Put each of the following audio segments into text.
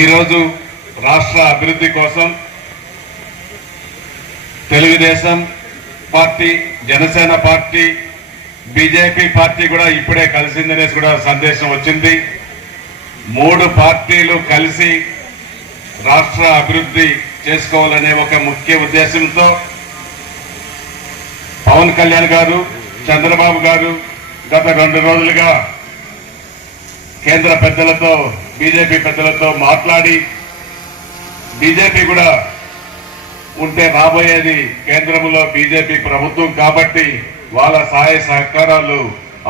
ఈరోజు రాష్ట్ర అభివృద్ధి కోసం Telugu Desam party, Janasena party, BJP party కూడా ఇప్పుడే కలిసిందనేసి కూడా సందేశం వచ్చింది. 3 పార్టీలు కలిసి రాష్ట్ర అభివృద్ధి చేసుకోవాలనే ఒక ముఖ్య ఉద్దేశంతో పవన్ కళ్యాణ్ గారు, చంద్రబాబు గారు గత 2 రోజులుగా కేంద్ర పెద్దలతో, బీజేపీ పెద్దలతో మాట్లాడి, బీజేపీ కూడా ఉంటే రాబోయేది కేంద్రంలో బీజేపీ ప్రభుత్వం కాబట్టి వాళ్ళ సహాయ సహకారాలు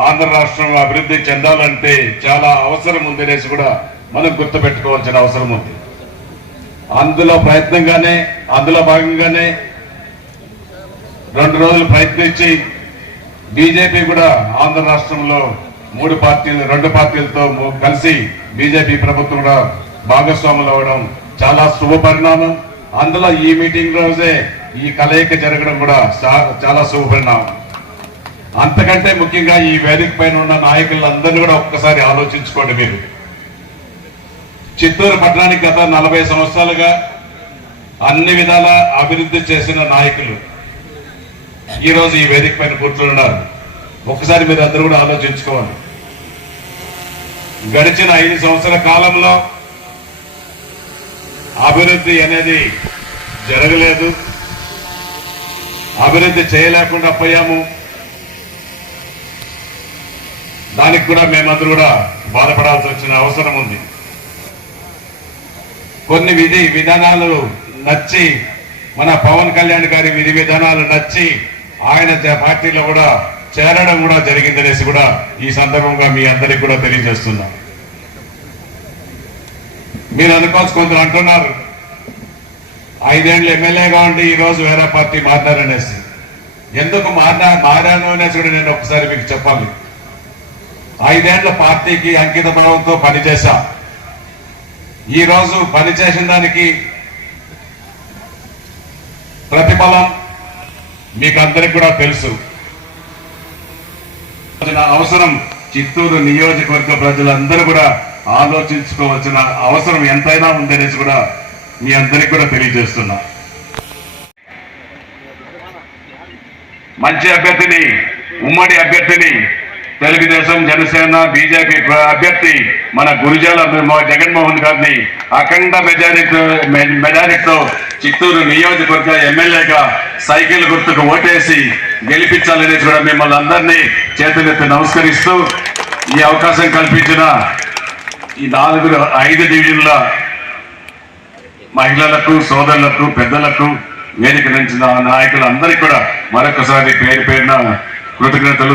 ఆంధ్ర రాష్ట్రం అభివృద్ధి చెందాలంటే చాలా అవసరం ఉందనేసి కూడా మనం గుర్తుపెట్టుకోవాల్సిన అవసరం ఉంది. అందులో భాగంగానే 2 రోజులు ప్రయత్నించి బీజేపీ కూడా ఆంధ్ర రాష్ట్రంలో 2 పార్టీలతో కలిసి బీజేపీ ప్రభుత్వం కూడా భాగస్వాములు అవడం చాలా శుభ పరిణామం. అందులో ఈ మీటింగ్ రోజే ఈ కలయిక జరగడం కూడా చాలా శుభ పరిణామం. అంతకంటే ముఖ్యంగా ఈ వేదిక పైన ఉన్న నాయకులందరినీ కూడా ఒక్కసారి ఆలోచించుకోండి. మీరు చిత్తూరు పట్టణానికి గత 40 సంవత్సరాలుగా అన్ని విధాల అభివృద్ధి చేసిన నాయకులు ఈరోజు ఈ వేదిక పైన కూర్చున్నారు. ఒక్కసారి మీరు అందరూ కూడా ఆలోచించుకోవాలి. గడిచిన 5 సంవత్సరాల కాలంలో అభివృద్ధి అనేది జరగలేదు, అభివృద్ధి చేయలేకుండా పోయాము. దానికి కూడా మేమందరూ కూడా బాధపడాల్సి వచ్చిన అవసరం ఉంది. కొన్ని విధానాలు నచ్చి, మన పవన్ కళ్యాణ్ గారి విధి విధానాలు నచ్చి ఆయన పార్టీలో కూడా చేరడం కూడా జరిగిందనేసి కూడా ఈ సందర్భంగా మీ అందరికీ కూడా తెలియజేస్తున్నా. మీరు అనుకోవచ్చు, కొందరు అంటున్నారు 5 ఏళ్ళు ఎమ్మెల్యేగా ఉండి ఈరోజు వేరే పార్టీ మారినారనేసి. ఎందుకు మారాను అనేసి కూడా నేను ఒకసారి మీకు చెప్పాలి. 5 ఏళ్ల పార్టీకి అంకిత భావంతో పనిచేశా. ఈరోజు పనిచేసిన దానికి ప్రతిఫలం మీకు అందరికి కూడా తెలుసు. అవసరం చిత్తూరు నియోజకవర్గ ప్రజలందరూ కూడా ఆలోచించుకోవాల్సిన అవసరం ఎంతైనా ఉందనేసి కూడా మీ అందరికి కూడా తెలియజేస్తున్నా. మంచి అభ్యర్థిని, ఉమ్మడి అభ్యర్థిని, తెలుగుదేశం, జనసేన, బీజేపీ అభ్యర్థి మన గురుజాల జగన్మోహన్ గారిని అఖండ మెజారిటీతో చిత్తూరు నియోజకవర్గ ఎమ్మెల్యేగా సైకిల్ గుర్తుకు ఓటేసి గెలిపించాలనేసి కూడా మిమ్మల్ని అందరినీ చేతులెత్తి నమస్కరిస్తూ ఈ అవకాశం కల్పించిన ఈ 5 డివిజన్ల మహిళలకు, సోదరులకు, పెద్దలకు, వేదిక నుంచి నాయకులందరికీ కూడా మరొకసారి పేరున కృతజ్ఞతలు.